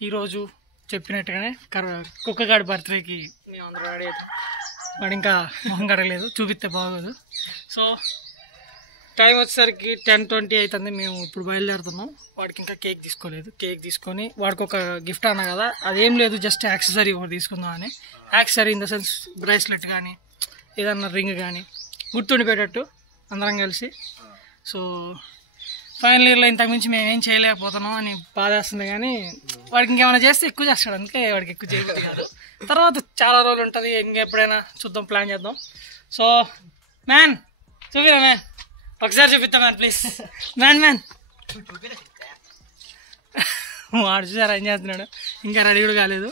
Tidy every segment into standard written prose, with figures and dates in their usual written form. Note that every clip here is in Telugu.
ఈరోజు చెప్పినట్టుగానే కుక్కగాడి బర్త్డేకి మేము అందరూ రెడీ అవుతాం. వాడు ఇంకా మొహం కడగలేదు, చూపిస్తే బాగోదు. సో టైం వచ్చేసరికి 10:20 అవుతుంది. మేము ఇప్పుడు బయలుదేరుతున్నాం. వాడికి ఇంకా కేక్ తీసుకోలేదు. కేక్ తీసుకొని వాడికి ఒక గిఫ్ట్ అన్నా కదా, అదేం లేదు, జస్ట్ యాక్సెసరీ ఒకటి తీసుకుందాం అని. Accessory in the sense bracelet కానీ ఏదన్నా రింగ్ కానీ గుర్తుండిపోయేటట్టు అందరం కలిసి. సో ఫైనల్ ఇయర్లో ఇంతకుమించి మేము ఏం చేయలేకపోతున్నాం అని బాధేస్తుంది. కానీ వాడికి ఇంకేమైనా చేస్తే ఎక్కువ చేస్తాడు, అందుకే వాడికి ఎక్కువ చేయబుద్ధి కాదు. తర్వాత చాలా రోజులు ఉంటుంది, ఇంకెప్పుడైనా చూద్దాం, ప్లాన్ చేద్దాం. సో మ్యాన్ చూపిరా మ్యాన్, ఒకసారి చూపిస్తా మ్యాన్ ప్లీజ్. మ్యాన్ వాడు చూసారా ఏం చేస్తున్నాడు, ఇంకా రెడీ కూడా కాలేదు.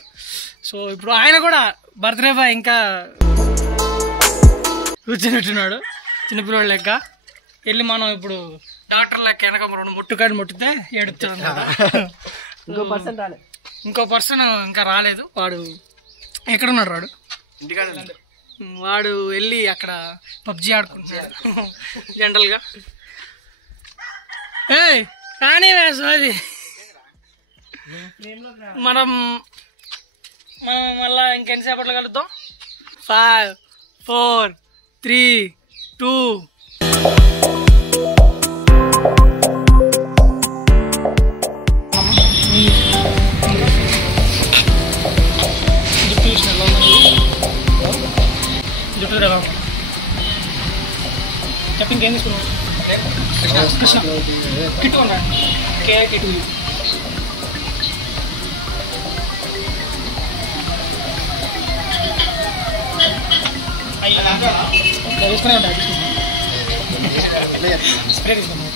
సో ఇప్పుడు ఆయన కూడా బర్త్డే బాయ్ ఇంకా కూర్చొనిట్టున్నాడు చిన్నపిల్లవాడు లెక్క. వెళ్ళి మనం ఇప్పుడు డాక్టర్ లెక్క వెనక 2 ముట్టుకాడు ముట్టితే ఏడుస్తాడు అన్నమాట. ఇంకో పర్సన్ ఇంకా రాలేదు. వాడు ఎక్కడున్నాడు? వాడు వాడు వెళ్ళి అక్కడ పబ్జి ఆడుకుంటున్నాడు జనరల్గా. కానీ అది మనం మళ్ళా ఇంకెన్నిసేపట్లో కలుద్దాం. 5 4 3 2 చెప్పింగ్ ఏం తీసుకున్నావు? కృష్ణ కిట్ కొన్నా, కేఆర్ కిట్. తీసుకునే ఉంటాయి. స్ప్రే తీసుకున్నాం,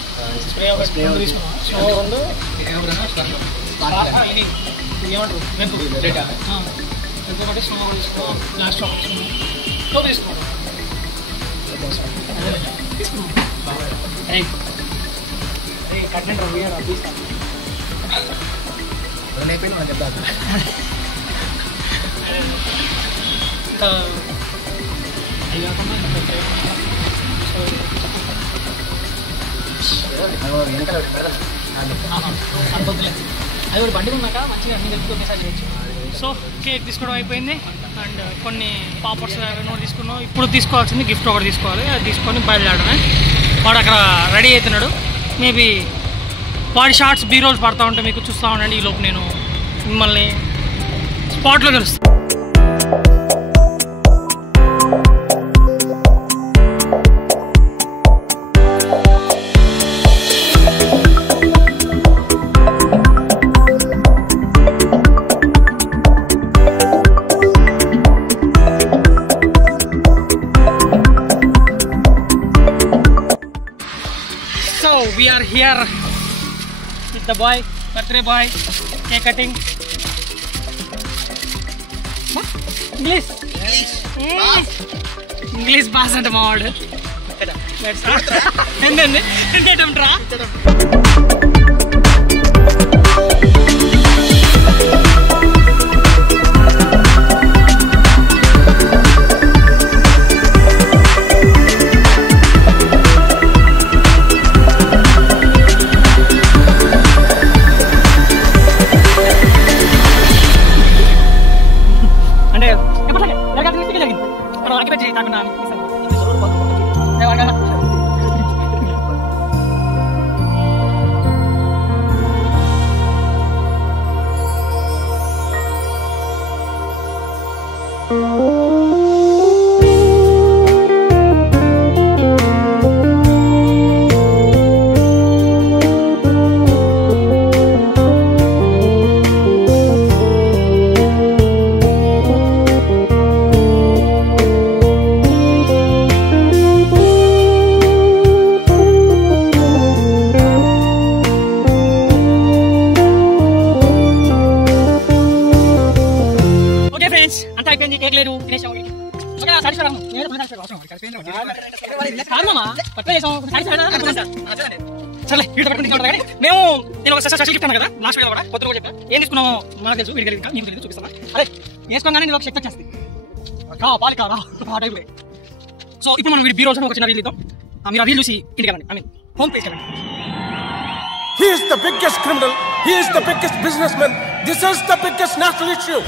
స్ప్రే ఒక 2 తీసుకున్నాం. సో 2 ఇది ఏమంటారు మెంపు ఒకటి, స్నో ఒకటి తీసుకో, లాస్ట్ ఒక స్నో తీసుకో. అది బండి ఉన్నాక మంచిగా అన్ని కలిపి ఒకేసారి చేయొచ్చు. సో కేక్ తీసుకోవడం అయిపోయింది. అండ్ కొన్ని పాపర్స్ నోట్ తీసుకున్నాం. ఇప్పుడు తీసుకోవాల్సింది గిఫ్ట్ ఒకటి తీసుకోవాలి. అది తీసుకొని బయలుదేరడమే. వాడు అక్కడ రెడీ అవుతున్నాడు. మేబీ వాడి షార్ట్స్ బీరోల్స్ పడతా ఉంటే మీకు చూస్తూ ఉండండి. ఈలోపు నేను మిమ్మల్ని స్పాట్లో కలుస్తాను. We are here with the boy, birthday boy, cake cutting. What? English? English pass ante maadu. That's all. Ende attempt ra. మేము నేను ఒక స్పెషల్ గిఫ్ట్ అన్నా కదా లాస్ట్ వీడియో కూడా పొద్దున కూడా చెప్పాను. ఏం తీసుకున్నామో మనకు తెలుసు, వీడికి ఇంకా నీకు తెలియదు, చూపిస్తాను. అదే వేసుకోగానే నేను ఒక శక్తి వచ్చేస్తుంది పాలి కాదా ఆ టైంలో. సో ఇప్పుడు మనం వీడి బీరోల్స్ ఒక చిన్న రీల్ ఇద్దాం. మీరు ఆ రీల్ చూసి ఇంటికి వెళ్ళండి. ఐ మీన్ హోమ్ పేజ్కి వెళ్ళండి. He is the biggest criminal. He is the biggest businessman. This is the biggest national issue.